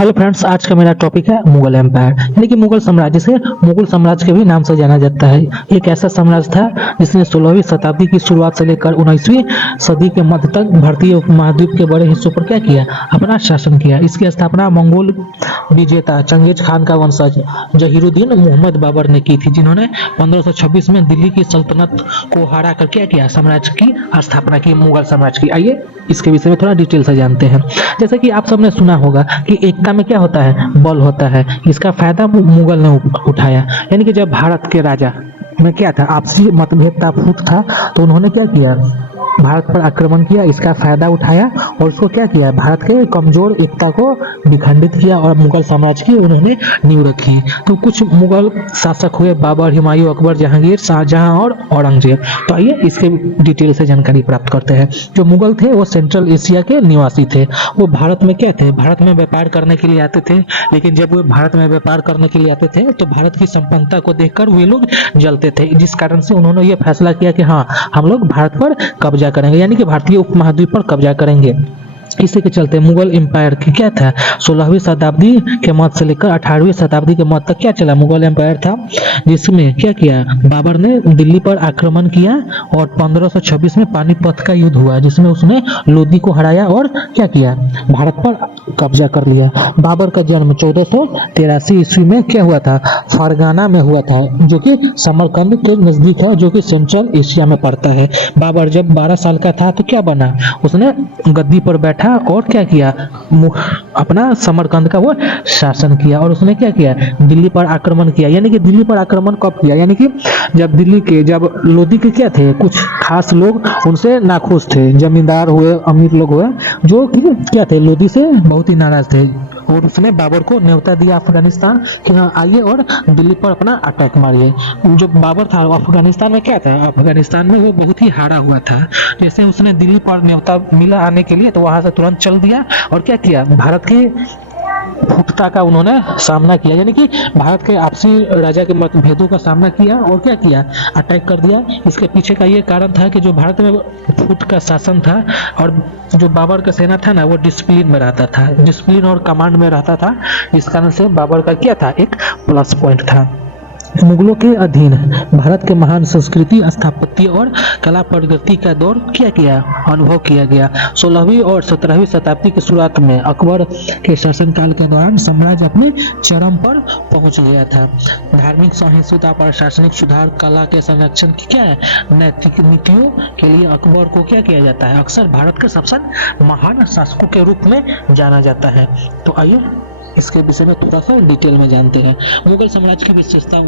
Hello friends, आज का मेरा टॉपिक है मुगल एम्पायर यानी कि मुगल साम्राज्य से मुगल साम्राज्य के भी नाम से जाना जाता है। एक ऐसा साम्राज्य था जिसने 16वीं शताब्दी की शुरुआत से लेकर 19वीं सदी के मध्य तक भारतीय उपमहाद्वीप के बड़े हिस्सों पर क्या किया, अपना शासन किया। इसकी स्थापना मंगोल विजेता चंगेज खान का वंशज जहीरुद्दीन मोहम्मद बाबर ने की थी, जिन्होंने 1526 में दिल्ली की सल्तनत को हरा कर क्या किया, साम्राज्य की स्थापना की, मुगल साम्राज्य की। आइए इसके विषय में थोड़ा डिटेल से जानते हैं। जैसे कि आप सबने सुना होगा कि एकता में क्या होता है, बल होता है। इसका फायदा मुगल ने उठाया, यानी कि जब भारत के राजा में क्या था, आपसी मतभेद था, फूट था, तो उन्होंने क्या किया, भारत पर आक्रमण किया, इसका फायदा उठाया और उसको क्या किया, भारत के कमजोर एकता को विखंडित किया और मुगल साम्राज्य की उन्होंने नींव रखी। तो कुछ मुगल शासक हुए बाबर, हुमायूं, अकबर, जहांगीर, शाहजहां और औरंगजेब। तो आइए इसके डिटेल से जानकारी प्राप्त करते हैं। जो मुगल थे वो सेंट्रल एशिया के निवासी थे। वो भारत में क्या थे, भारत में व्यापार करने के लिए आते थे। लेकिन जब वो भारत में व्यापार करने के लिए आते थे तो भारत की संपन्नता को देखकर वे लोग जलते थे, जिस कारण से उन्होंने ये फैसला किया कि हाँ, हम लोग भारत पर कब्जा करेंगे, यानी कि भारतीय उपमहाद्वीप पर कब्जा करेंगे। इसी के चलते मुगल एम्पायर की क्या था, 16वीं शताब्दी के मध्य से लेकर 18वीं शताब्दी के मध्य तक क्या चला, मुगल एम्पायर था, जिसमें क्या किया, बाबर ने दिल्ली पर आक्रमण किया और 1526 में पानीपत का युद्ध हुआ, जिसमें उसने लोदी को हराया और क्या किया, भारत पर कब्जा कर लिया। बाबर का जन्म 1483 ईस्वी में क्या हुआ था, फरगाना में हुआ था, जो कि समरकंद के नजदीक है, जो कि सेंट्रल एशिया में पड़ता है। बाबर जब 12 साल का था तो क्या बना, उसने गद्दी पर बैठा और क्या किया, अपना समरकंद का वो शासन किया और उसने क्या किया, दिल्ली पर आक्रमण किया। यानी कि दिल्ली पर आक्रमण कब किया, यानी कि जब दिल्ली के, जब लोदी के क्या थे, कुछ खास लोग उनसे नाखुश थे, जमींदार हुए, अमीर लोग हुए, जो कि क्या थे, लोदी से बहुत ही नाराज थे और उसने बाबर को न्योता दिया अफगानिस्तान कि हाँ आइए और दिल्ली पर अपना अटैक मारिए। जो बाबर था अफगानिस्तान में क्या था, अफगानिस्तान में वो बहुत ही हारा हुआ था। जैसे उसने दिल्ली पर न्योता मिला आने के लिए तो वहां से तुरंत चल दिया और क्या किया, भारत की फुटता का उन्होंने सामना किया, यानी कि भारत के आपसी राजा के मतभेदों का सामना किया और क्या किया, अटैक कर दिया। इसके पीछे का ये कारण था कि जो भारत में फुट का शासन था और जो बाबर का सेना था ना, वो डिसिप्लिन में रहता था, डिसिप्लिन और कमांड में रहता था, जिस कारण से बाबर का क्या था, एक प्लस पॉइंट था। मुगलों के अधीन भारत के महान संस्कृति, स्थापत्य और कला प्रगति का दौर क्या किया, अनुभव किया गया। 16वीं और 17वीं शताब्दी की शुरुआत में अकबर के शासनकाल के दौरान साम्राज्य अपने चरम पर पहुंच गया था। धार्मिक सहिष्णुता, प्रशासनिक सुधार, कला के संरक्षण की क्या है, नैतिक नीतियों के लिए अकबर को क्या किया जाता है, अक्सर भारत के सबसे महान शासकों के रूप में जाना जाता है। तो आइए इसके विषय में थोड़ा सा डिटेल में जानते हैं। मुगल साम्राज्य की विशेषता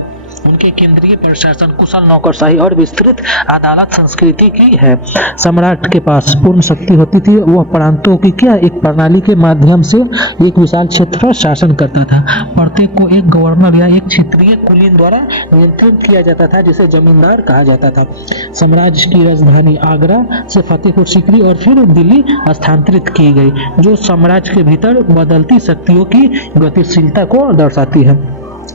उनके केंद्रीय प्रशासन, कुशल नौकरशाही और विस्तृत अदालत संस्कृति की है। सम्राट के पास पूर्ण शक्ति होती थी, वह प्रांतों की क्या, एक प्रणाली के माध्यम से एक विशाल क्षेत्र पर शासन करता था। प्रत्येक को एक गवर्नर या एक क्षेत्रीय कुलीन द्वारा नियंत्रित किया जाता था, जिसे जमींदार कहा जाता था। साम्राज्य की राजधानी आगरा से फतेहपुर सीकरी और फिर दिल्ली स्थानांतरित की गई, जो साम्राज्य के भीतर बदलती शक्तियों की गतिशीलता को दर्शाती है।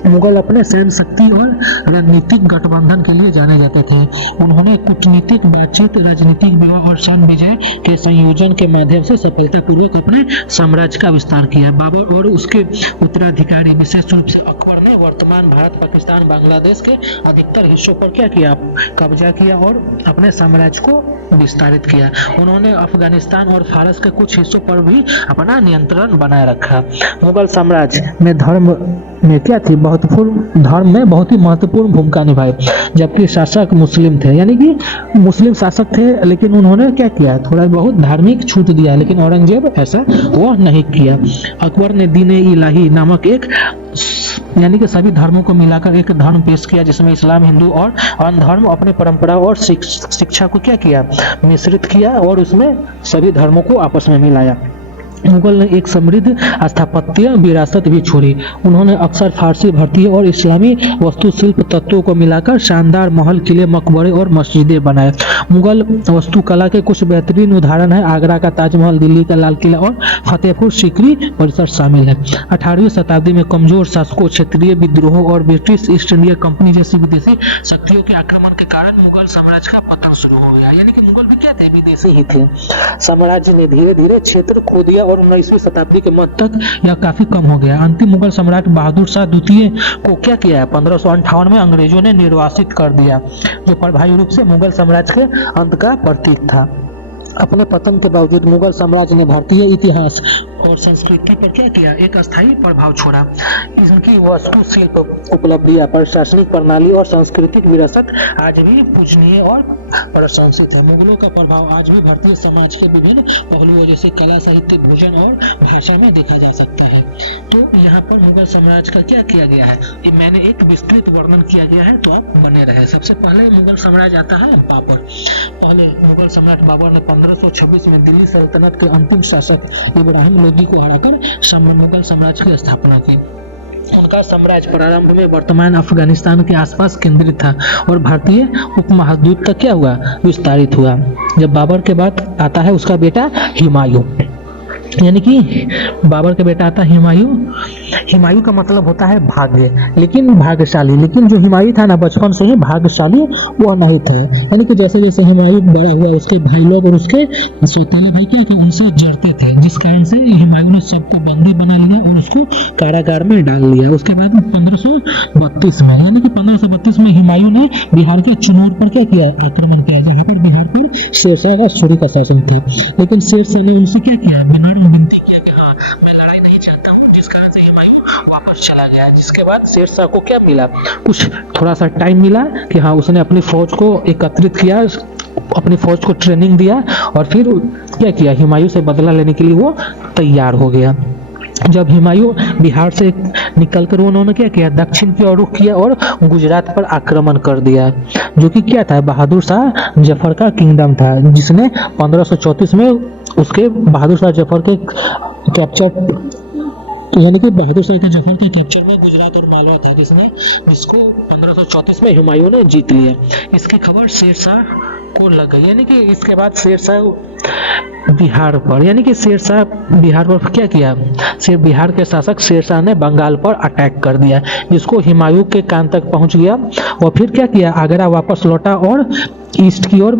मुगल अपने सैन्य शक्ति और रणनीतिक गठबंधन के लिए जाने जाते थे। उन्होंने कूटनीतिक बातचीत, राजनीतिक बल और सैन्य विजय के संयोजन के माध्यम से सफलतापूर्वक अपने साम्राज्य का विस्तार किया। बाबर और उसके उत्तराधिकारी, विशेष रूप से अकबर ने वर्तमान भारत, पाकिस्तान, बांग्लादेश के अधिकतर हिस्सों पर क्या किया, कब्जा किया और अपने साम्राज्य को विस्तारित किया। उन्होंने अफगानिस्तान और फारस के कुछ हिस्सों पर भी अपना नियंत्रण बनाए रखा। मुगल साम्राज्य में धर्म में क्या थी, धर्म में बहुत ही महत्वपूर्ण भूमिका निभाई। जबकि शासक मुस्लिम थे, यानी कि मुस्लिम शासक थे, लेकिन उन्होंने क्या किया, थोड़ा बहुत धार्मिक छूट दिया, लेकिन औरंगजेब ऐसा वो नहीं किया। अकबर ने दीन-ए इलाही नामक एक, यानी कि सभी धर्मों को मिलाकर एक धर्म पेश किया, जिसमें इस्लाम, हिंदू और अन्य धर्म अपने परंपरा और शिक्षा को क्या किया, मिश्रित किया और उसमें सभी धर्मों को आपस में मिलाया। मुगल ने एक समृद्ध स्थापत्य विरासत भी छोड़ी। उन्होंने अक्सर फारसी, भारतीय और इस्लामी वास्तुशिल्प तत्वों को मिलाकर शानदार महल, किले, मकबरे और मस्जिदें बनाए। मुगल वास्तुकला के कुछ बेहतरीन उदाहरण हैं, आगरा का ताजमहल, दिल्ली का लाल किला और फतेहपुर सीकरी परिसर शामिल है। 18वीं शताब्दी में कमजोर शासकों, क्षेत्रीय विद्रोहों और ब्रिटिश ईस्ट इंडिया कंपनी जैसी विदेशी शक्तियों के आक्रमण के कारण मुगल साम्राज्य का पतन शुरू हो गया। यानी कि मुगल भी क्या थे, विदेशी ही थे। साम्राज्य ने धीरे धीरे क्षेत्र खो दिया और और 19वीं शताब्दी के मध्य तक यह काफी कम हो गया। अंतिम मुगल सम्राट बहादुर शाह द्वितीय को क्या किया है, 1558 में अंग्रेजों ने निर्वासित कर दिया, जो प्रभावी रूप से मुगल साम्राज्य के अंत का प्रतीक था। अपने पतन के बावजूद मुगल साम्राज्य ने भारतीय इतिहास और संस्कृति पर क्या किया, एक अस्थायी प्रभाव छोड़ा। इनकी वास्तु शिल्प उपलब्धियां, प्रशासनिक प्रणाली और सांस्कृतिक विरासत आज भी पूजनीय और प्रशंसित है। मुगलों का प्रभाव आज भी भारतीय समाज के विभिन्न पहलुओं जैसे कला, साहित्य, भोजन और भाषा में देखा जा सकता है। तो यहाँ पर मुगल साम्राज्य का क्या किया गया है, ये मैंने एक विस्तृत वर्णन किया गया है, तो आप बने रहे। सबसे पहले मुगल साम्राज्य आता है बाबर। पहले मुगल सम्राट बाबर ने 1526 में दिल्ली सल्तनत के अंतिम शासक इब्राहिम लोदी को हराकर मुगल साम्राज्य की स्थापना की। उनका साम्राज्य प्रारंभ में वर्तमान अफगानिस्तान के आसपास केंद्रित था और भारतीय उपमहाद्वीप तक क्या हुआ, विस्तारित हुआ। जब बाबर के बाद आता है उसका बेटा हुमायूं, यानी कि बाबर का बेटा आता है हुमायूं। हुमायूं का मतलब होता है भाग्य, लेकिन भाग्यशाली। लेकिन जो हुमायूं था ना, बचपन से ही भाग्यशाली वो नहीं थे। यानी कि जैसे जैसे हुमायूं बड़ा हुआ, उसके भाई लोग और उसके सौतेले भाई क्या थे, उनसे जड़ते थे, जिस कारण से हुमायूं ने सबको बंदी बना लिया और उसको कारागार में डाल लिया। उसके बाद 1532 में, यानी कि 1532 में हुमायूं ने बिहार के चिनौर पर क्या किया, आक्रमण किया, जहाँ पर बिहार पर शेरशाह का सूरी का शासन थे। लेकिन शेरशाह ने उनसे क्या किया, विनती किया कि हाँ मैं लड़ाई नहीं चाहता हूँ, जिस कारण से हुमायूं वापस चला गया। जिसके बाद शेरशाह को क्या मिला, कुछ थोड़ा सा टाइम मिला कि हाँ उसने अपनी फौज को एकत्रित किया, अपनी फौज को ट्रेनिंग दिया और फिर क्या किया, हुमायूं से बदला लेने के लिए वो तैयार हो गया। जब हुमायूं बिहार से निकलकर उन्होंने क्या किया, दक्षिण की ओर रुख किया और गुजरात पर आक्रमण कर दिया, जो कि क्या था, बहादुर शाह जफर का किंगडम था, जिसने 1534 में उसके बहादुर शाह जफर के कैप्चर, यानी कि बहादुर शाह के जफर के कैप्चर में गुजरात और मालवा था, जिसको 1534 में हुमायूं ने जीत लिया। इसकी खबर शेरशाह को लग गई, यानी कि इसके बाद शेरशाह बिहार पर, यानी कि शेरशाह बिहार पर क्या किया, बिहार के शासक शेरशाह ने बंगाल पर अटैक कर दिया, जिसको हुमायूं के कान तक पहुंच गया और फिर क्या किया, आगरा वापस लौटा और ईस्ट की ओर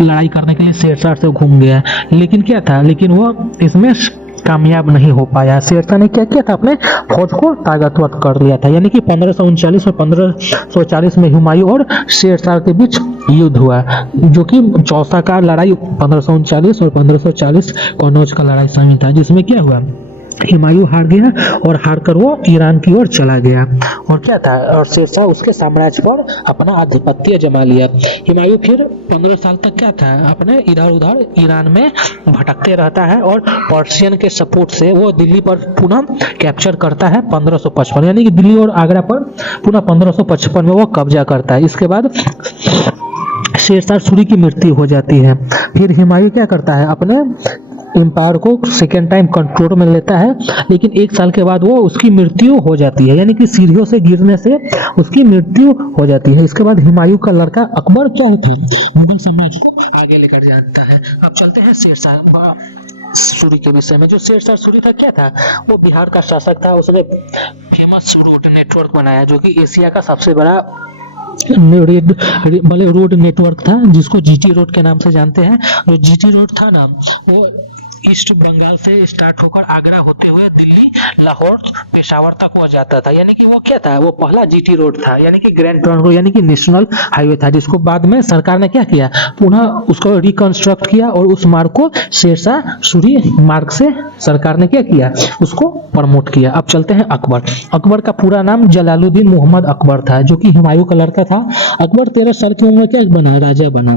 लड़ाई करने के लिए शेरशाह से घूम गया। लेकिन क्या था, लेकिन वो इसमें कामयाब नहीं हो पाया। शेरशाह ने क्या किया था, अपने फौज को ताकतवर कर लिया था। यानी कि 1539 और 1540 में हुमायूं और शेरशाह के बीच युद्ध हुआ, जो कि चौसा का लड़ाई 1539 और 1540 कन्नौज का लड़ाई शामिल था, जिसमें क्या हुआ, हुमायूं हार गया और हारकर वो ईरान की ओर चला गया और क्या था, और शेरशाह उसके साम्राज्य पर अपना आधिपत्य जमा लिया। हुमायूं फिर 15 साल तक क्या था, अपने इधर उधर ईरान में भटकते रहता है और पर्शियन के सपोर्ट से वो दिल्ली पर पुनः कैप्चर करता है 1555, यानी कि दिल्ली और आगरा पर पुनः 1555 में वो कब्जा करता है। इसके बाद शेरशाह सूरी की मृत्यु हो जाती है। फिर हुमायूं क्या करता है, अपने एम्पायर को सेकेंड टाइम कंट्रोल में लेता है, लेकिन एक साल के बाद वो उसकी मृत्यु हो जाती है, यानी कि सीढ़ियों से गिरने से उसकी मृत्यु हो जाती है। इसके बाद हुमायूं का लड़का अकबर क्या होता है, मुगल साम्राज्य को आगे लेकर जाता है। अब चलते हैं शेरशाह सूरी के विषय में। जो शेरशाह सूरी था क्या था, वो बिहार का शासक था। उसने फेमस रोड नेटवर्क बनाया, जो कि एशिया का सबसे बड़ा रोड नेटवर्क था, जिसको जीटी रोड के नाम से जानते हैं। जो जीटी रोड था ना, वो ईस्ट बंगाल से स्टार्ट होकर आगरा होते हुए दिल्ली, लाहौर, पेशावर तक वो जाता था। यानी कि वो क्या था, वो पहला जीटी रोड था, यानी कि ग्रैंड ट्रंक रोड, यानी कि नेशनल हाईवे था, जिसको बाद में सरकार ने क्या किया, पुनः उसको रिकंस्ट्रक्ट किया और उस मार्ग को शेरशाह सूरी मार्ग से सरकार ने क्या किया, उसको प्रमोट किया। अब चलते हैं अकबर। अकबर का पूरा नाम जलालुद्दीन मोहम्मद अकबर था, जो कि हुमायूं का लड़का था। अकबर 13 साल की उम्र में क्या बना, राजा बना।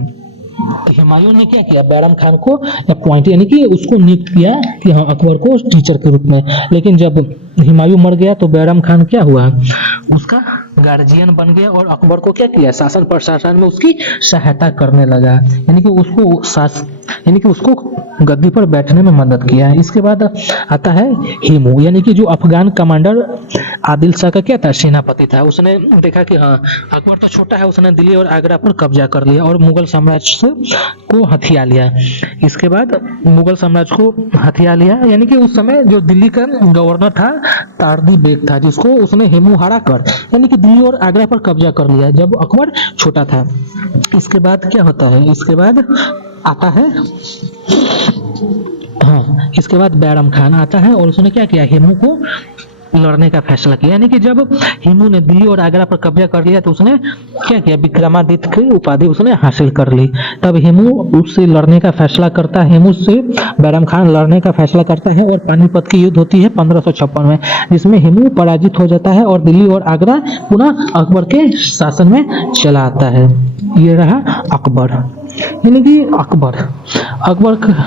हुमायूं ने क्या किया, बैरम खान को अपॉइंट, यानी कि उसको नियुक्त किया कि हाँ अकबर को टीचर के रूप में। लेकिन जब हुमायूं मर गया तो बैरम खान क्या हुआ, उसका गार्जियन बन गया और अकबर को क्या किया, शासन प्रशासन में उसकी सहायता करने लगा, यानी कि उसको गद्दी पर बैठने में मदद किया। इसके बाद आता है हिमू, यानी कि जो अफगान कमांडर आदिल शाह का क्या था, सेनापति था। उसने देखा कि हाँ अकबर तो छोटा है, उसने दिल्ली और आगरा पर कब्जा कर लिया और मुगल साम्राज्य को हथिया लिया। इसके बाद मुगल साम्राज्य को हथिया लिया, यानी कि उस समय जो दिल्ली का गवर्नर था तारदी बेग था, जिसको उसने हेमू हरा कर यानी कि दिल्ली और आगरा पर कब्जा कर लिया जब अकबर छोटा था। इसके बाद क्या होता है, इसके बाद आता है हाँ, इसके बाद बैरम खान आता है और उसने क्या किया, हेमू को लड़ने का फैसला किया। यानी कि जब हेमू ने दिल्ली और आगरा पर कब्जा कर लिया तो उसने क्या किया, विक्रमादित्य की उपाधि उसने हासिल कर ली। तब हेमू उससे लड़ने का फैसला करता है, हेमू से बैरम खान लड़ने का फैसला करता है और पानीपत की युद्ध होती है 1556 में, जिसमें हेमू पराजित हो जाता है और दिल्ली और आगरा पुनः अकबर के शासन में चला आता है। ये रहा अकबर। यानी कि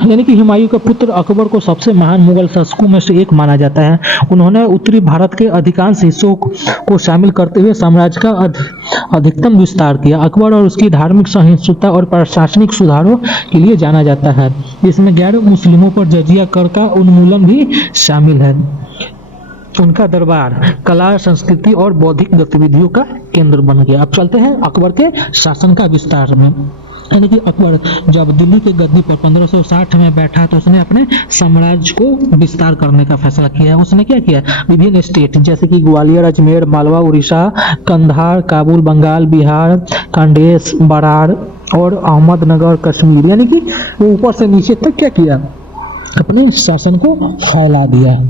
यानी कि हुमायूं का पुत्र अकबर को सबसे महान मुगल शासकों में से एक माना जाता है। उन्होंने उत्तरी भारत के अधिकांश हिस्सों को शामिल करते हुए साम्राज्य का अधिकतम विस्तार किया। अकबर और उसकी धार्मिक सहिष्णुता और प्रशासनिक सुधारों के लिए जाना जाता है। इसमें गैर मुस्लिमों पर जजिया कर का उन्मूलन भी शामिल है। उनका दरबार कला, संस्कृति और बौद्धिक गतिविधियों का केंद्र बन गया। अब चलते हैं अकबर के शासन का विस्तार में। यानी कि अकबर जब दिल्ली की गद्दी पर 1560 में बैठा तो उसने अपने साम्राज्य को विस्तार करने का फैसला किया। उसने क्या किया, विभिन्न स्टेट जैसे कि ग्वालियर, अजमेर, मालवा, उड़ीसा, कंधार, काबुल, बंगाल, बिहार, खांडेश, बरार और अहमदनगर, कश्मीर, यानी कि वो ऊपर से नीचे तक क्या किया, अपने शासन को फैला दिया।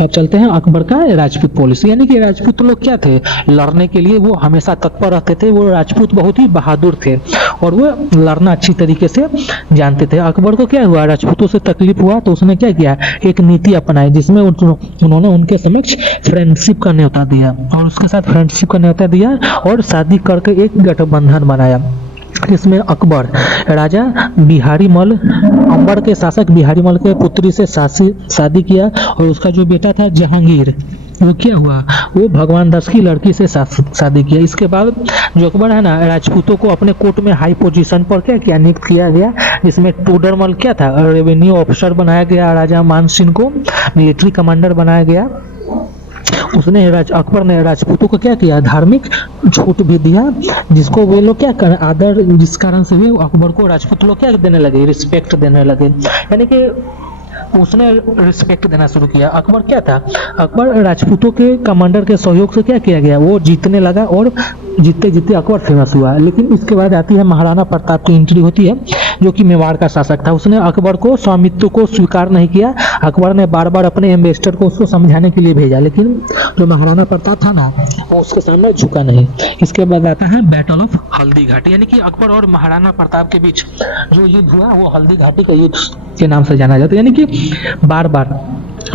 अब चलते हैं अकबर का राजपूत पॉलिसी। यानी कि राजपूत लोग क्या थे, लड़ने के लिए वो हमेशा तत्पर रहते थे। वो राजपूत बहुत ही बहादुर थे और वो लड़ना अच्छी तरीके से जानते थे। अकबर को क्या हुआ, राजपूतों से तकलीफ हुआ तो उसने क्या किया, एक नीति अपनाई जिसमें उन्होंने उनके समक्ष फ्रेंडशिप का न्योता दिया और उसके साथ फ्रेंडशिप का न्योता दिया और शादी करके एक गठबंधन बनाया। इसमें अकबर राजा बिहारी मल, अंबर के शासक बिहारी मल के पुत्री से शादी किया और उसका जो बेटा था जहांगीर, वो क्या हुआ, वो भगवान दास की लड़की से शादी किया। इसके बाद जो अकबर है ना, राजपूतों को अपने कोर्ट में हाई पोजीशन पर क्या किया, नियुक्त किया गया। जिसमें टोडरमल क्या था, रेवेन्यू ऑफिसर बनाया गया। राजा मान सिंह को मिलिट्री कमांडर बनाया गया। उसने अकबर ने राजपूतों को क्या किया, धार्मिक छूट भी दिया, जिसको वे लोग क्या कर आदर, जिस कारण से भी अकबर को राजपूत लोग क्या देने लगे, रिस्पेक्ट देने लगे। यानी कि उसने रिस्पेक्ट देना शुरू किया। अकबर क्या था, अकबर राजपूतों के कमांडर के सहयोग से क्या किया गया, वो जीतने लगा और जीतते जीतते अकबर फेमस हुआ। लेकिन इसके बाद आती है महाराणा प्रताप की एंट्री होती है, जो कि मेवाड़ का शासक था। उसने अकबर को स्वामित्व को स्वीकार नहीं किया। अकबर ने बार बार अपने एम्बेसडर को उसको समझाने के लिए भेजा, लेकिन जो महाराणा प्रताप था ना, वो उसके सामने झुका नहीं। इसके बाद आता है बैटल ऑफ हल्दी घाटी। यानी कि अकबर और महाराणा प्रताप के बीच जो युद्ध हुआ वो हल्दी घाटी का युद्ध के नाम से जाना जाता है। यानी कि बार बार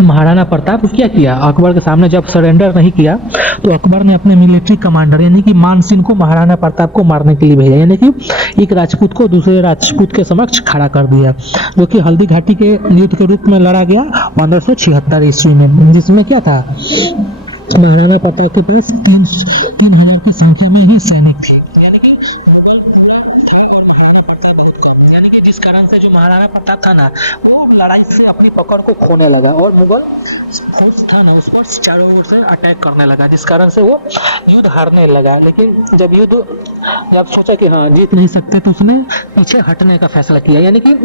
महाराणा प्रताप क्या किया, अकबर के सामने जब सरेंडर नहीं किया तो अकबर ने अपने मिलिट्री कमांडर यानी कि मान सिंह को महाराणा प्रताप को मारने के लिए भेजा। यानी कि एक राजपूत को दूसरे राजपूत के समक्ष खड़ा कर दिया, जो कि हल्दी घाटी के युद्ध के रूप में लड़ा गया 1576 ईस्वी में। जिसमें क्या था, महाराणा प्रताप के पास 3,000 की संख्या में ही सैनिक थे। यानी कि जिस कारण से जो महाराणा प्रताप था ना, वो लड़ाई से अपनी पकड़ को खोने लगा और मुगल फौज था ना, उसको चारों ओर से अटैक करने लगा, जिस कारण से वो युद्ध हारने लगा। लेकिन जब सोचा कि हाँ जीत नहीं सकते तो उसने पीछे हटने का फैसला किया। यानी कि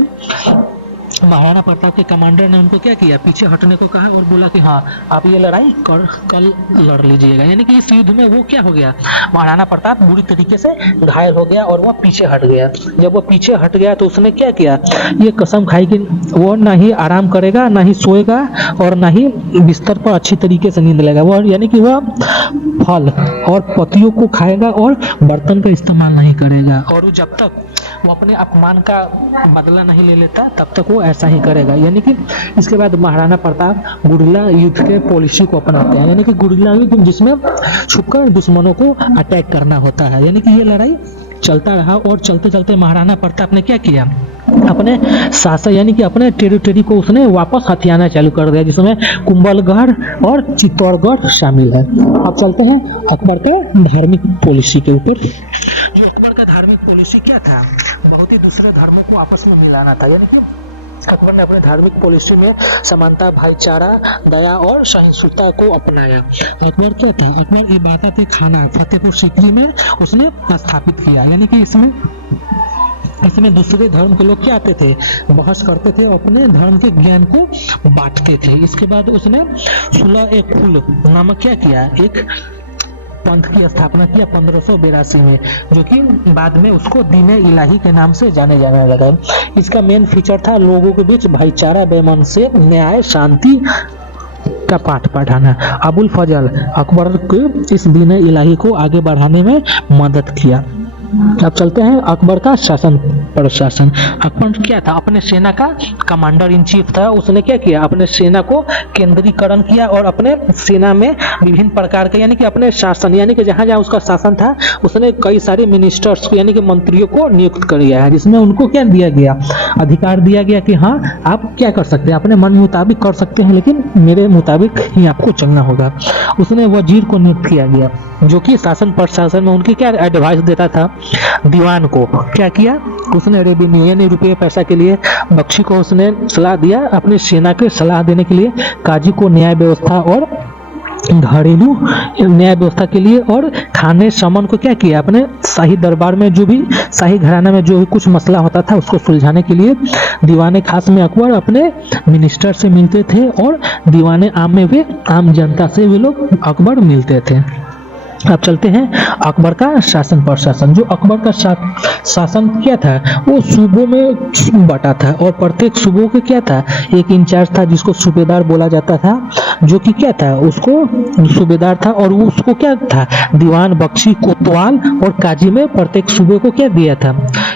महाराणा प्रताप के कमांडर ने उनको क्या किया, पीछे हटने को कहा और बोला कि हाँ आप ये लड़ाई कल लड़ लीजिएगा। यानी कि इस युद्ध में वो क्या हो गया, महाराणा प्रताप बुरी तरीके से घायल हो गया और वो पीछे हट गया। जब वो पीछे हट गया तो उसने क्या किया, ये कसम खाई कि वो ना ही आराम करेगा, ना ही सोएगा और ना ही बिस्तर पर अच्छी तरीके से नींद लेगा। वो यानी कि वह फल और पत्तियों को खाएगा और बर्तन का इस्तेमाल नहीं करेगा, और वो जब तक वो अपने अपमान का बदला नहीं ले लेता तब तक वो ऐसा ही करेगा। यानी कि इसके बाद महाराणा प्रताप गुरिल्ला युद्ध के पॉलिसी को अपनाते हैं। यानी कि गुरिल्ला युद्ध जिसमें छुपकर दुश्मनों को अटैक करना होता है। यानी कि ये लड़ाई चलता रहा और चलते चलते महाराणा प्रताप ने क्या किया, अपने शासन यानी कि अपने टेरिटरी को उसने वापस हथियाना चालू कर दिया, जिसमें कुंभलगढ़ और चित्तौड़गढ़ शामिल है। अब चलते हैं अकबर के धार्मिक पॉलिसी के ऊपर। जो अकबर का धार्मिक पॉलिसी क्या था, बहुत ही दूसरे धर्मों को आपस में मिलाना था। यानी कि अकबर ने अपने धार्मिक पॉलिसी में समानता, भाईचारा, दया और सहिष्णुता को अपनाया। अकबर क्या था, अकबर इबादत खाना फतेहपुर सीकरी में उसने स्थापित किया। यानी कि इसमें दूसरे धर्म के लोग क्या आते थे, बहस करते थे, अपने धर्म के ज्ञान को बांटते थे। इसके बाद उसने 16 कुल नामक क्या किया, एक पंथ की स्थापना किया 1582 में, जो कि बाद में उसको दीन इलाही के नाम से जाने जाने लगा। इसका मेन फीचर था लोगों के बीच भाईचारा, बेईमान से न्याय, शांति का पाठ पढ़ाना। अबुल फजल अकबर के इस दीन इलाही को आगे बढ़ाने में मदद किया। अब चलते हैं अकबर का शासन प्रशासन। अकबर क्या था, अपने सेना का कमांडर इन चीफ था। उसने क्या किया, अपने सेना को केंद्रीकरण किया और अपने सेना में विभिन्न प्रकार के यानी कि अपने शासन यानी कि जहाँ जहाँ उसका शासन था उसने कई सारे मिनिस्टर्स यानी कि मंत्रियों को नियुक्त कर दिया है, जिसमें उनको क्या दिया गया, अधिकार दिया गया कि हाँ आप क्या कर सकते हैं, अपने मन मुताबिक कर सकते हैं लेकिन मेरे मुताबिक ही आपको चलना होगा। उसने वजीर को नियुक्त किया गया जो कि शासन प्रशासन में उनकी क्या एडवाइस देता था। दीवान को क्या किया, उसने रेवेन्यू यानी रुपये पैसा के लिए। बख्शी को उसने सलाह दिया अपनी सेना के सलाह देने के लिए। काजी को न्याय व्यवस्था और घरेलू न्याय व्यवस्था के लिए। और खाने समन को क्या किया, अपने शाही दरबार में जो भी शाही घराना में जो भी कुछ मसला होता था उसको सुलझाने के लिए। दीवाने खास में अकबर अपने मिनिस्टर से मिलते थे और दीवाने आम में वे आम जनता से वे लोग अकबर मिलते थे। अब चलते हैं अकबर का शासन प्रशासन। जो अकबर का शासन क्या था, वो सूबों में बटा था और प्रत्येक सूबों के क्या था, एक इंचार्ज था जिसको सूबेदार बोला जाता था, जो कि क्या था उसको सूबेदार था। और वो उसको क्या था, दीवान, बख्शी, कोतवाल और काजी में प्रत्येक सूबे को क्या दिया था,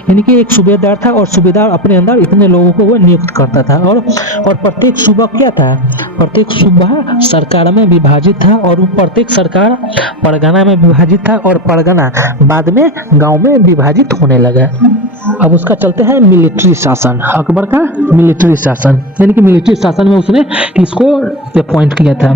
यानी कि एक सूबेदार था और सूबेदार अपने अंदर इतने लोगों को वो नियुक्त करता था। और प्रत्येक सूबा क्या था, प्रत्येक सूबा सरकार में विभाजित था और प्रत्येक सरकार परगना में विभाजित था और परगना बाद में गांव में विभाजित होने लगा। अब उसका चलते हैं मिलिट्री शासन। अकबर का मिलिट्री शासन यानी कि मिलिट्री शासन में उसने किसको अपॉइंट किया था।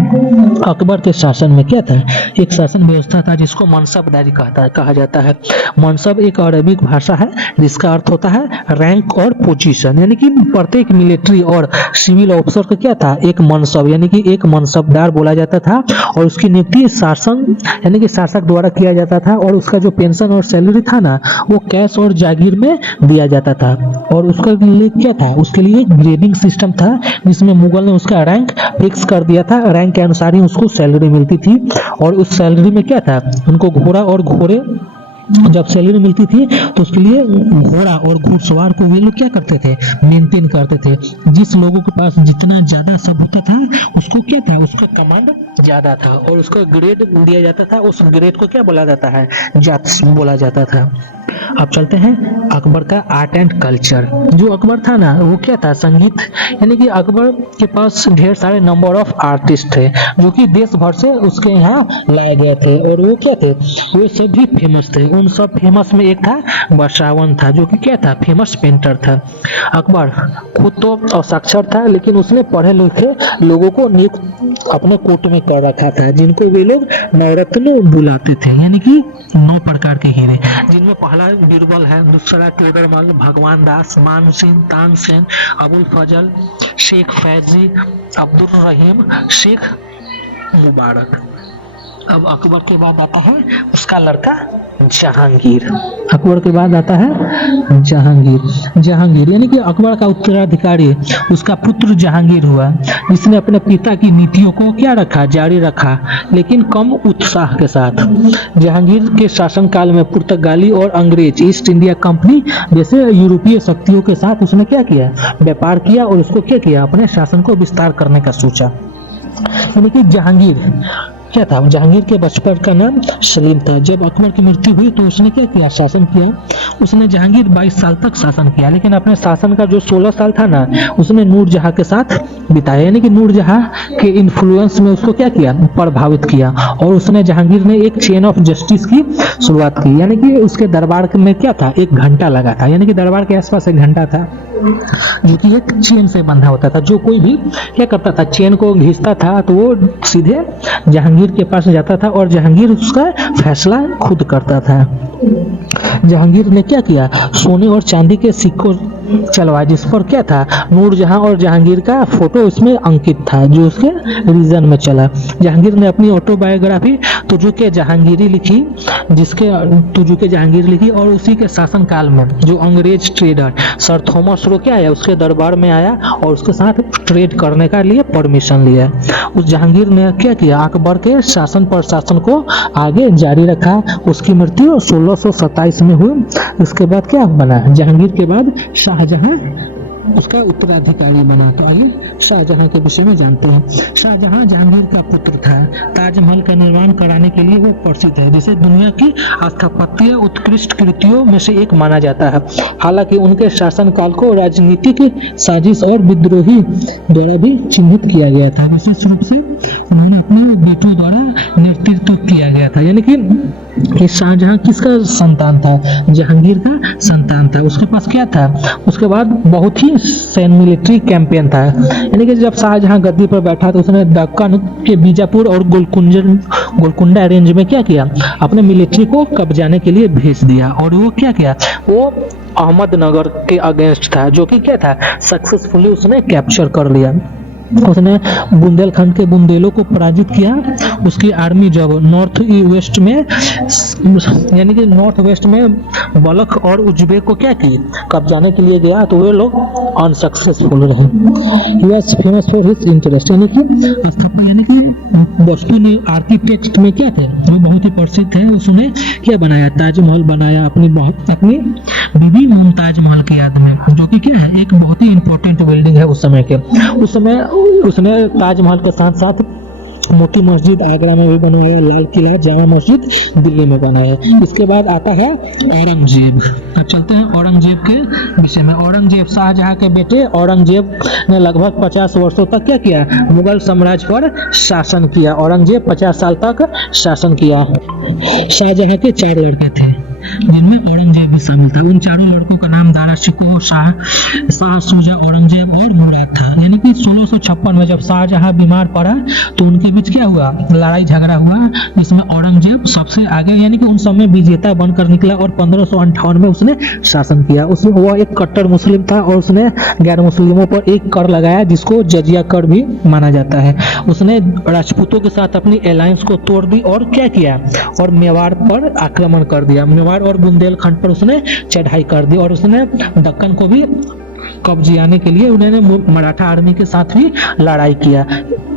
अकबर के शासन में क्या था, एक शासन व्यवस्था था जिसको मनसबदारी कहा जाता है। मनसब एक अरबिक भाषा है जिसका अर्थ होता है रैंक और पोजीशन, यानी कि प्रत्येक मिलिट्री और सिविल ऑफिसर का क्या था, एक मनसब यानी कि एक मनसबदार बोला जाता था और उसकी नियुक्ति शासन यानी कि शासक द्वारा किया जाता था। और उसका जो पेंशन और सैलरी था ना वो कैश और जागीर में दिया जाता था। और उसका लिए क्या था, उसके लिए एक ग्रेडिंग सिस्टम था जिसमें मुगल ने उसका रैंक फिक्स कर दिया था। रैंक के अनुसार ही उसको सैलरी मिलती थी और उस सैलरी में क्या था, उनको घोड़ा और घोड़े जब सैलरी मिलती थी तो उसके लिए घोड़ा और घुड़सवार को वे लोग क्या करते थे, मेंटेन करते थे। जिस लोगों के पास जितना ज्यादा सब होता था उसको क्या था, उसका कमांड ज्यादा था और उसको ग्रेड दिया जाता था। उस ग्रेड को क्या बोला जाता है, जात बोला जाता था। अब चलते हैं अकबर का आर्ट एंड कल्चर। जो अकबर था ना वो क्या था, संगीत यानी कि अकबर के पास ढेर सारे नंबर ऑफ आर्टिस्ट थे जो कि देश भर से उसके यहाँ लाए गए थे और वो क्या थे, वो सभी फेमस थे। उन सब फेमस में एक था बसावन था जो कि क्या था, फेमस पेंटर था। अकबर खुद तो असाक्षर था लेकिन उसने पढ़े लिखे लोगों को नियुक्त अपने कोर्ट में कर रखा था जिनको वे लोग नवरत्न बुलाते थे, यानी कि 9 प्रकार के हीरे, जिनमें पहला बीरबल है, दूसरा टोडरमल, भगवान दास, मानसिंह, तानसेन, अबुल फजल, शेख फैजी, अब्दुल रहीम, शेख मुबारक। अब अकबर के बाद आता है उसका लड़का जहांगीर। अकबर के बाद आता है जहांगीर। जहांगीर यानी कि अकबर का उत्तराधिकारी उसका पुत्र जहांगीर हुआ, जिसने अपने पिता की नीतियों को क्या रखा, जारी रखा लेकिन कम उत्साह के साथ। जहांगीर के शासनकाल में पुर्तगाली और अंग्रेज ईस्ट इंडिया कंपनी जैसे यूरोपीय शक्तियों के साथ उसने क्या किया, व्यापार किया और उसको क्या किया, अपने शासन को विस्तार करने का सोचा। यानी कि जहांगीर क्या था, जहांगीर के बचपन का नाम सलीम था। जब अकबर की मृत्यु हुई तो उसने क्या किया, शासन किया। उसने जहांगीर 22 साल तक शासन किया लेकिन अपने शासन का जो 16 साल था ना उसने नूरजहां के साथ बिताया, यानी कि नूरजहां के इन्फ्लुएंस में उसको क्या किया, प्रभावित किया। और उसने जहांगीर ने एक चेन ऑफ जस्टिस की शुरुआत की, यानी कि उसके दरबार में क्या था, एक घंटा लगा था, यानी कि दरबार के आसपास एक घंटा था जो कि एक चेन से बंधा होता था। जो कोई भी क्या करता था, चेन को घिसता था तो वो सीधे जहांगीर के पास जाता था और जहांगीर उसका फैसला खुद करता था। जहांगीर ने क्या किया, सोने और चांदी के सिक्कों चलवाया, जिस पर क्या था, नूरजहां और जहांगीर का फोटो उसमें अंकित था, जो उसके रीजन में चला। जहांगीर ने अपनी ऑटोबायोग्राफी तुजुके जहांगीरी लिखी, जिसके तुजुके जहांगीर लिखी, और उसी के शासनकाल में जो अंग्रेज ट्रेडर सर थॉमस रो क्या आया, उसके दरबार में आया और उसके साथ ट्रेड करने का लिए परमिशन लिया। उस जहांगीर ने क्या किया, अकबर के शासन प्रशासन को आगे जारी रखा। उसकी मृत्यु 1627 में हुई। उसके बाद क्या बना, जहांगीर के बाद शाहजहां उसका उत्तराधिकारी बना। तो आइए शाहजहां के विषय में जानते हैं। शाहजहां जहांगीर का पुत्र था। ताजमहल का निर्माण कराने के लिए वो प्रसिद्ध है, जिसे दुनिया की स्थापत्य उत्कृष्ट कृतियों में से एक माना जाता है। हालांकि उनके शासनकाल को राजनीतिक साजिश और विद्रोही द्वारा भी चिन्हित किया गया था। विशेष रूप से उन्होंने अपने बेटों द्वारा नेतृत्व किया गया था। यानी कि शाहजहां किसका संतान था, जहांगीर का संतान था। उसके पास क्या था, उसके बाद बहुत ही सैन्य मिलिट्री कैंपेन था। यानी कि जब शाहजहां गद्दी पर बैठा तो उसने दक्कन के बीजापुर और गोलकुंडा रेंज में क्या किया, अपने मिलिट्री को कब्जाने के लिए भेज दिया। और वो क्या किया, वो अहमदनगर के अगेंस्ट था, जो कि क्या था, सक्सेसफुली उसने कैप्चर कर लिया। उसने बुंदेलखंड के बुंदेलों को पराजित किया। उसकी आर्मी जब नॉर्थ वेस्ट में, यानी कि नॉर्थ वेस्ट में बलख और उज्बेक को क्या की, कब्जाने के लिए गया, तो वे लोग अनसक्सेसफुल रहे। He was famous for his interest, यानी कि वस्तु ने आर्किटेक्ट में क्या थे, वो बहुत ही प्रसिद्ध है। उसने क्या बनाया, ताजमहल बनाया, अपनी बीबी मुमताज महल की याद में, जो कि क्या है, एक बहुत ही इंपॉर्टेंट बिल्डिंग है उस समय के। उस समय उसने ताजमहल के साथ साथ मोटी मस्जिद आगरा में भी बनाई है, लाल किला जामा मस्जिद दिल्ली में बना है। इसके बाद आता है औरंगजेब। अब चलते हैं औरंगजेब के विषय में। औरंगजेब शाहजहां के बेटे औरंगजेब ने लगभग 50 वर्षों तक क्या किया, मुगल साम्राज्य पर शासन किया। औरंगजेब 50 साल तक शासन किया। शाहजहां के 4 लड़के थे, जिनमें औरंगजेब भी शामिल था। उन चारों लड़कों का नाम दारा शिकोह, शाह शुजा, औरंगजेब और मुराद था। यानी कि 1656 में जब शाहजहां बीमार पड़ा तो उनके बीच क्या हुआ, लड़ाई झगड़ा हुआ, जिसमें औरंगजेब सबसे आगे, यानी कि उन समय विजेता बनकर निकला और 1558 में उसने शासन किया। उसमें वो एक कट्टर मुस्लिम था और उसने गैर मुस्लिमों पर एक कर लगाया, जिसको जजिया कर भी माना जाता है। उसने राजपूतों के साथ अपनी अलायंस को तोड़ दी और क्या किया, और मेवाड़ पर आक्रमण कर दिया। मेवाड़ और बुंदेलखंड पर उसने चढ़ाई कर दी और उसने दक्कन को भी कब्जियाने के लिए उन्होंने मराठा आर्मी के साथ भी लड़ाई किया,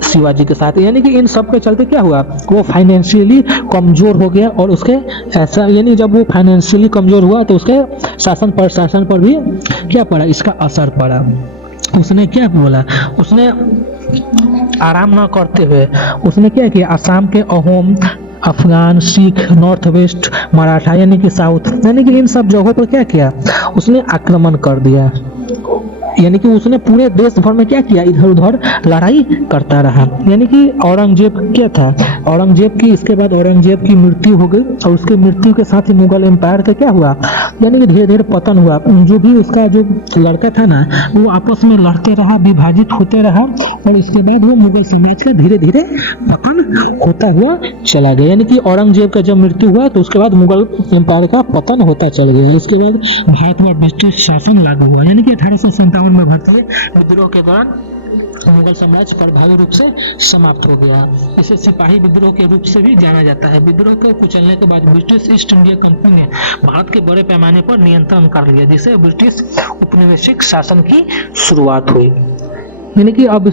शिवाजी के साथ। यानी कि इन सब के चलते क्या हुआ, वो फाइनेंशियली कमजोर हो गया और उसके ऐसा, यानी जब वो फाइनेंशियली कमजोर हुआ तो उसके शासन प्रशासन पर भी क्या पड़ा, इसका असर पड़ा। उसने क्या बोला, उसने आराम न करते हुए उसने क्या किया, असम के अहोम, अफगान, सिख, नॉर्थ वेस्ट, मराठा यानी कि साउथ, यानी कि इन सब जगहों पर क्या किया, उसने आक्रमण कर दिया। यानी कि उसने पूरे देश भर में क्या किया, इधर उधर लड़ाई करता रहा। यानी कि औरंगजेब क्या था, औरंगजेब की, इसके बाद औरंगजेब की मृत्यु हो गई और उसके मृत्यु के साथ ही मुगल एम्पायर का क्या हुआ, यानी कि धीरे धीरे पतन हुआ। जो भी उसका जो लड़का था ना, वो आपस में लड़ते रहा, विभाजित होते रहा और इसके बाद वो मुगल साम्राज्य का धीरे धीरे पतन होता हुआ चला गया। यानी कि औरंगजेब का जब मृत्यु हुआ तो उसके बाद मुगल एम्पायर का पतन होता चल गया। इसके बाद भारत में ब्रिटिश शासन लागू हुआ। यानी कि 1857 में भारतीय विद्रोह के दौरान मुगल साम्राज्य प्रभावी रूप से समाप्त हो गया। इसे सिपाही विद्रोह के रूप से भी जाना जाता है। विद्रोह को कुचलने के बाद ब्रिटिश ईस्ट इंडिया कंपनी ने भारत के बड़े पैमाने पर नियंत्रण कर लिया, जिससे ब्रिटिश उपनिवेशिक शासन की शुरुआत हुई। यानी कि अब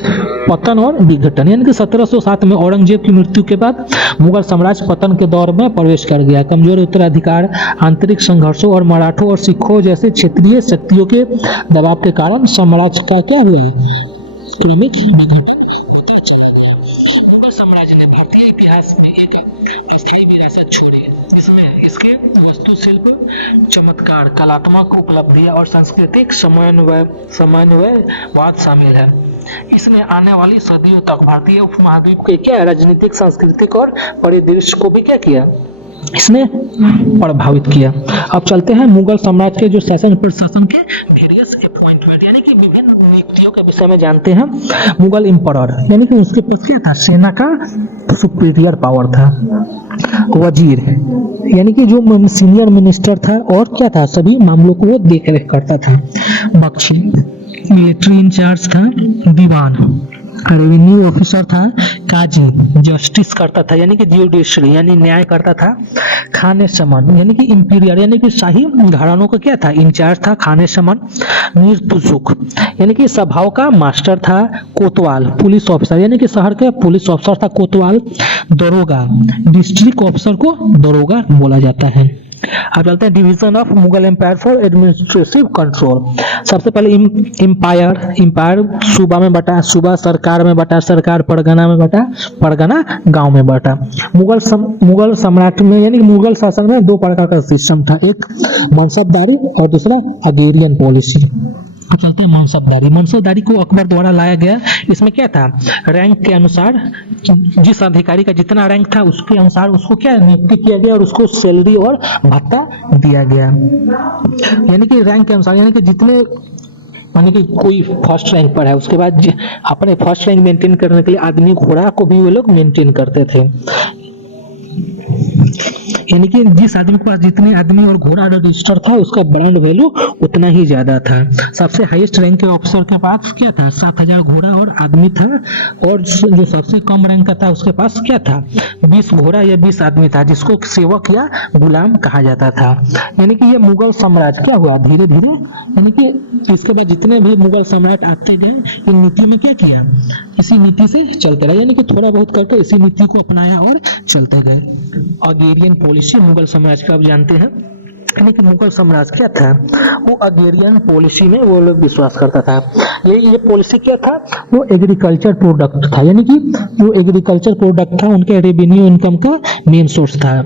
पतन और विघटन, यानी कि 1707 में औरंगजेब की मृत्यु के बाद मुगल साम्राज्य पतन के दौर में प्रवेश कर गया। कमजोर उत्तराधिकार, आंतरिक संघर्षों और मराठों और सिखों जैसे क्षेत्रीय शक्तियों के दबाव के कारण साम्राज्य का क्या हुआ, क्रमिक विघटन होता चला गया। मुगल साम्राज्य ने भारतीय इतिहास में एक अस्थायी विरासत छोड़ी। इसमें इसके वास्तुशिल्प, चमत्कार, कलात्मक उपलब्धियां और सांस्कृतिक समन्वयवाद शामिल है। इसने आने वाली सदियों तक भारतीय उपमहाद्वीप के क्या राजनीतिक, सांस्कृतिक और परिदृश्य को भी क्या किया, इसने प्रभावित किया। अब चलते हैं मुगल साम्राज्य के जो शासन प्रशासन के वेरियस अपॉइंटमेंट, यानी कि विभिन्न नियुक्तियों के विषय में जानते हैं। मुगल एम्परर, यानी कि उसके पास क्या था, सेना का सुपीरियर पावर था। वजीर, यानी कि जो सीनियर मिनिस्टर था और क्या था, सभी मामलों को वो देख रेख करता था। बख्शी। मिलिट्री इंचार्ज था दीवान। रेवेन्यू ऑफिसर था काजी, जस्टिस करता था यानी कि ज्यूडिशरी यानी न्याय करता था। खाने समन यानी कि इंपीरियर यानी कि शाही घरानों का क्या था, इंचार्ज था खाने समन। मीर तुजुक यानी कि सभाओं का मास्टर था। कोतवाल पुलिस ऑफिसर यानी कि शहर के पुलिस ऑफिसर था कोतवाल। दरोगा डिस्ट्रिक्ट ऑफिसर को दरोगा बोला जाता है। अब चलते हैं division of Mughal empire for administrative control. सबसे पहले एम्पायर सूबा में बटा, सूबा सरकार में बटा, सरकार परगना में बटा, परगना गांव में बटा। मुगल सम्राट में यानी कि मुगल शासन में दो प्रकार का सिस्टम था, एक मनसबदारी और दूसरा अगेरियन पॉलिसी। चलते हैं मनसबदारी। मनसबदारी को अकबर द्वारा लाया गया। इसमें क्या था, रैंक के अनुसार जिस अधिकारी का जितना रैंक था उसके अनुसार उसको क्या नियुक्ति किया गया और उसको सैलरी और भत्ता दिया गया। यानी कि रैंक के अनुसार यानी कि जितने यानी कि कोई फर्स्ट रैंक पर है उसके बाद अपने फर्स्ट रैंक मेंटेन करने के लिए आदमी घोड़ा को भी वो लोग मेंटेन करते थे। यानी कि जिस आदमी के पास जितने आदमी और घोड़ा रजिस्टर था उसका ब्रांड वैल्यू उतना ही ज्यादा था। सबसे हाईएस्ट रैंक के ऑफिसर के पास क्या था, 7000 घोड़ा और आदमी था। और जो सबसे कम रैंक का था उसके पास क्या था, 20 घोड़ा या 20 आदमी था, जिसको सेवक या गुलाम कहा जाता था। यानी कि ये मुगल साम्राज्य क्या हुआ धीरे धीरे, यानी कि इसके बाद जितने भी मुगल सम्राट आते गए इन नीति में क्या किया, इसी नीति से चलते रहे। यानी कि थोड़ा बहुत करके इसी नीति को अपनाया और चलते गए। अगेरियन पॉलिसी मुगल साम्राज्य का आप जानते हैं। यानी कि मुगल साम्राज्य क्या था, वो अगेरियन पॉलिसी में वो लोग विश्वास करता था। ये पॉलिसी क्या था, वो एग्रीकल्चर प्रोडक्ट था। यानी कि जो एग्रीकल्चर प्रोडक्ट था उनके रेवेन्यू इनकम का मेन सोर्स था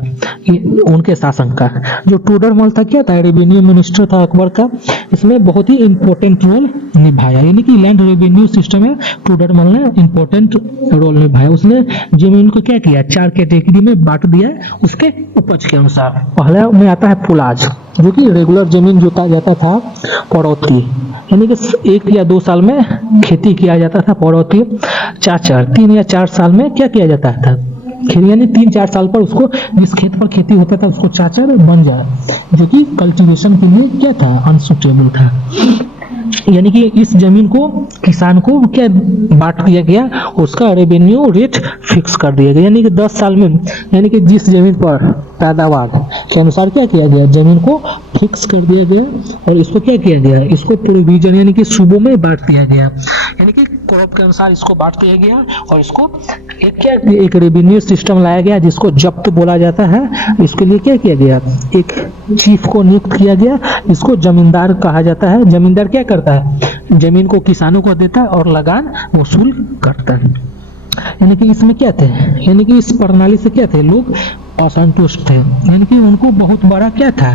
उनके शासन का। जो टोडरमल था क्या था, रेवेन्यू मिनिस्टर था अकबर का। इसमें बहुत ही इंपॉर्टेंट रोल निभाया। यानी कि लैंड रेवेन्यू सिस्टम में टोडरमल ने इंपॉर्टेंट रोल निभाया। उसने जमीन को क्या किया, 4 कैटेगरी में बांट दिया उसके उपज के अनुसार। पहले में आता है फुलाज, जो कि रेगुलर जमीन जोता जाता था पड़ौती, यानी कि 1 या 2 साल में खेती किया जाता था पड़ौती। चाचर 3 या 4 साल में क्या किया जाता था खेती, यानी 3-4 साल पर उसको जिस खेत पर खेती होता था उसको चाचर बन जाए, जो कि कल्टीवेशन के लिए क्या था, अनसुटेबल था। यानी कि इस जमीन को किसान को क्या बांट दिया गया, उसका रेवेन्यू रेट फिक्स कर दिया गया। यानी कि 10 साल में यानी कि जिस जमीन पर पैदावार के अनुसार क्या किया गया, जमीन को फिक्स कर दिया गया और इसको क्या किया गया, इसको प्रोविजन यानी कि सूबों में बांट दिया गया। यानी कि क्रॉप के अनुसार इसको बांट दिया गया और इसको एक रेवेन्यू सिस्टम लाया गया जिसको जब्त बोला जाता है। इसके लिए क्या किया गया, एक चीफ को नियुक्त किया गया, इसको जमींदार कहा जाता है। जमींदार क्या करता है, जमीन को किसानों को देता है और लगान वसूल करता है। यानी कि इसमें क्या थे, यानी कि इस प्रणाली से क्या थे, लोग असंतुष्ट थे। यानी कि उनको बहुत बड़ा क्या था,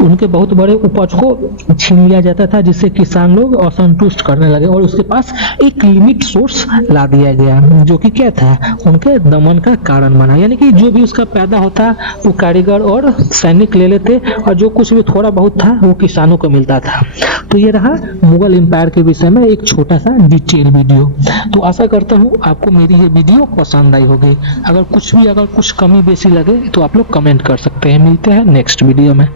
उनके बहुत बड़े उपज को छीन लिया जाता था, जिससे किसान लोग असंतुष्ट करने लगे और उसके पास एक लिमिट सोर्स ला दिया गया, जो कि क्या था, उनके दमन का कारण बना। यानी कि जो भी उसका पैदा होता वो कारीगर और सैनिक ले लेते और जो कुछ भी थोड़ा बहुत था वो किसानों को मिलता था। तो ये रहा मुगल एम्पायर के विषय में एक छोटा सा डिटेल वीडियो। तो आशा करता हूँ आपको मेरी ये वीडियो पसंद आई होगी। अगर कुछ कमी बेसी लगे तो आप लोग कमेंट कर सकते हैं। मिलते हैं नेक्स्ट वीडियो में।